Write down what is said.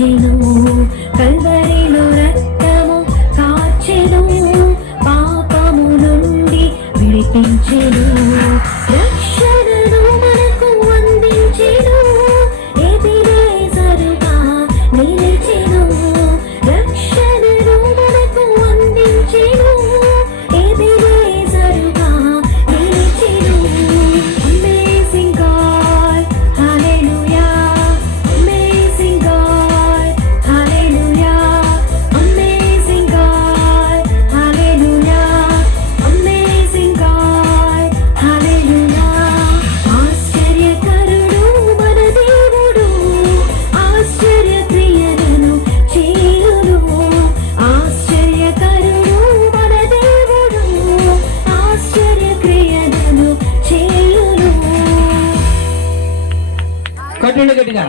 రక్షించెను, కల్వరిలో రక్తము కార్చెను, పాపము నుండి విడిపించెను, రక్షణను మనకు అందించెను, ఎబెనేజరుగా నిలిచెను, రక్షణను మనకు అందించెను, ఎబెనేజరుగా నిలిచెను. అమేజింగ్ గాడ్, హల్లెలూయా, అమేజింగ్ గాడ్, హల్లెలూయా, అమేజింగ్ గాడ్, హల్లెలూయా, అమేజింగ్ గాడ్, హల్లెలూయా. ఆశ్చర్యకరుడు మన దేవుడు, ఆశ్చర్య క్రియలను చేయును, ఆశ్చర్యకరుడు మన దేవుడు, ఆశ్చర్య క్రియలను చేయును. కట్టుడు గట్టిగా